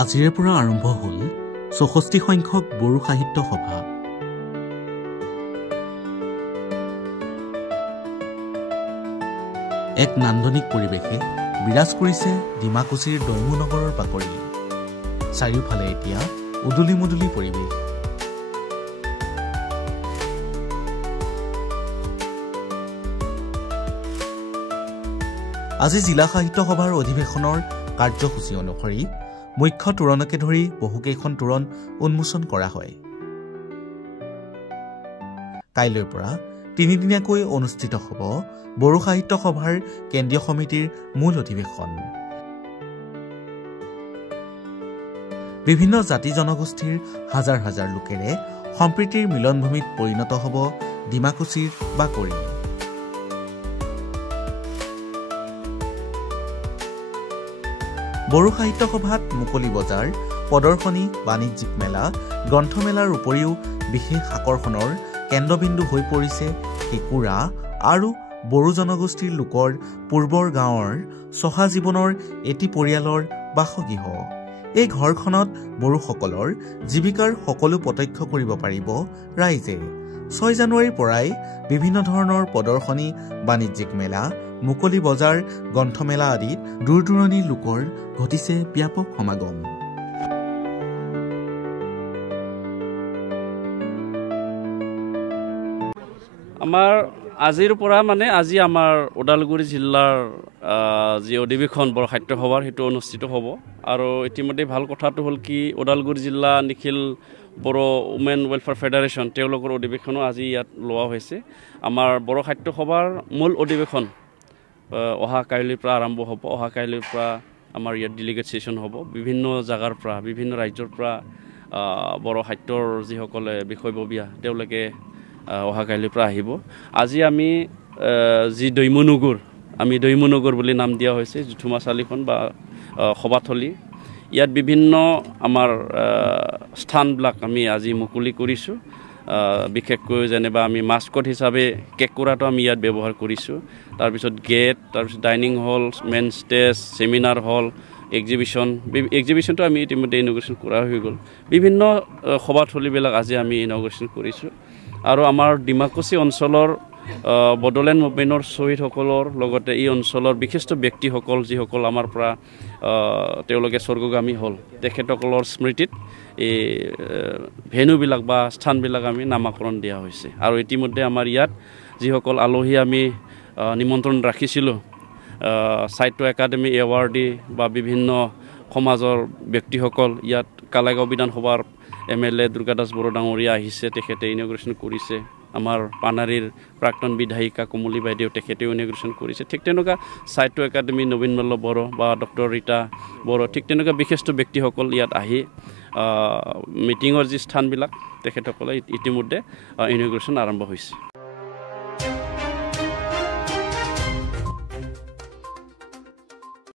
আজিৰে পৰা আৰম্ভ হ'ল ৬৪ সংখ্যক বড়ো সাহিত্য সভা। এক নান্দনিক পৰিৱেশে বিৰাজ কৰিছে ডিমাকুছিৰ দৈমু নগৰৰ বাকৰি। চাৰিওফালে এতিয়া উদুলি মুদুলি পৰিৱেশ। আজি জিলা সাহিত্য সভাৰ অধিৱেশনৰ কাৰ্যসূচী অনুসৰি মুখ্য তোৰণকে ধৰি বহুকেইখন তোৰণ উন্মোচন কৰা হয়। কাইলৈৰ পৰা তিনিদিনীয়াকৈ অনুষ্ঠিত হ'ব বড়ো সাহিত্য সভাৰ কেন্দ্ৰীয় সমিতিৰ মূল অধিৱেশন। বিভিন্ন জাতি জনগোষ্ঠীৰ হাজাৰ হাজাৰ লোকেৰে সম্প্ৰীতিৰ মিলনভূমিত পৰিণত হ'ব ডিমাকুছিৰ বাকৰি। বড়ো সাহিত্য সভাত মুকলি বজাৰ, প্ৰদৰ্শনী, বাণিজ্যিক মেলা, গ্ৰন্থমেলাৰ উপৰিও বিশেষ আকৰ্ষণৰ কেন্দ্ৰবিন্দু হৈ পৰিছে কেঁকুৰা আৰু বড়ো জনগোষ্ঠীৰ লোকৰ পূৰ্বৰ গাঁৱৰ চহা জীৱনৰ এটি পৰিয়ালৰ বাসগৃহ। এই ঘৰখনত বড়োসকলৰ জীৱিকাৰ সকলো প্ৰত্যক্ষ কৰিব পাৰিব ৰাইজে। ৬ জানুৱাৰীৰ পৰাই বিভিন্ন ধৰণৰ প্ৰদৰ্শনী, বাণিজ্যিক মেলা, মুকলি বজাৰ, গ্ৰন্থমেলা আদিত দূৰ দূৰণিৰ লোকৰ ঘটিছে ব্যাপক সমাগম। আমাৰ আজিৰ পৰা আজি আমাৰ ওদালগুৰি জিলাৰ যি অধিৱেশন বড়ো সাহিত্য সভাৰ সেইটো অনুষ্ঠিত হ'ব। আৰু ইতিমধ্যে ভাল কথাটো হ'ল কি, ওদালগুৰি জিলা Nikhil Bodo women welfare federation তেওঁলোকৰ অধিৱেশনো আজি ইয়াত লোৱা হৈছে। আমাৰ বড়ো সাহিত্য সভাৰ মূল অধিৱেশন অহা কাইলৈৰ পৰা আৰম্ভ হ'ব। অহা কাইলৈৰ পৰা আমাৰ ইয়াত ডেলিগেট ছেশ্যন হ'ব। বিভিন্ন জাগাৰ পৰা, বিভিন্ন ৰাজ্যৰ পৰা বড়ো সাহিত্যৰ যিসকলে বিষয়ববীয়া তেওঁলোকে অহা কাইলৈৰ পৰা আহিব। আজি আমি যি দৈমু নগৰ বুলি নাম দিয়া হৈছে, জুথুমা চালিখন বা সভাথলী, ইয়াত বিভিন্ন আমাৰ স্থানবিলাক আমি আজি মুকলি কৰিছোঁ। বিশেষকৈ যেনিবা আমি মাস্কট হিচাপে কেঁকুৰাটো আমি ইয়াত ব্যৱহাৰ কৰিছোঁ। তাৰপিছত গেট, তাৰপিছত dining hall, main stage, seminar hall, এক্সিবিশ্যনটো আমি ইতিমধ্যে ইনগ্ৰেশ্যন কৰা হৈ গ'ল। বিভিন্ন সভাথলীবিলাক আজি আমি ইনগ্ৰেশ্যন কৰিছোঁ। আৰু আমাৰ ডিমাকুছি অঞ্চলৰ বডোলেণ্ড মুভমেণ্টৰ শ্বহীদসকলৰ লগতে এই অঞ্চলৰ বিশিষ্ট ব্যক্তিসকল যিসকল আমাৰ পৰা তেওঁলোকে স্বৰ্গগামী হ'ল, তেখেতসকলৰ স্মৃতিত এই ভেন্যুবিলাক বা স্থানবিলাক আমি নামাকৰণ দিয়া হৈছে। আৰু ইতিমধ্যে আমাৰ ইয়াত যিসকল আলহী আমি নিমন্ত্ৰণ ৰাখিছিলোঁ, সাহিত্য একাডেমি এৱাৰ্ডী বা বিভিন্ন সমাজৰ ব্যক্তিসকল, ইয়াত কালাইগাঁও বিধানসভাৰ MLA দুৰ্গাদাস বড়ো ডাঙৰীয়া আহিছে, তেখেতে ইনগ্ৰেশ্যন কৰিছে। আমাৰ পানাৰীৰ প্ৰাক্তন বিধায়িকা কমলী বাইদেউ তেখেতেও ইনগ্ৰেশ্যন কৰিছে। ঠিক তেনেকুৱা সাহিত্য একাডেমি নবীন মল্ল বড়ো বা ডক্টৰ ৰীতা বড়ো, ঠিক তেনেকুৱা বিশিষ্ট ব্যক্তিসকল ইয়াত আহি মিটিঙৰ যি স্থানবিলাক তেখেতসকলে ইতিমধ্যে ইনগ্ৰেশ্যন আৰম্ভ হৈছে।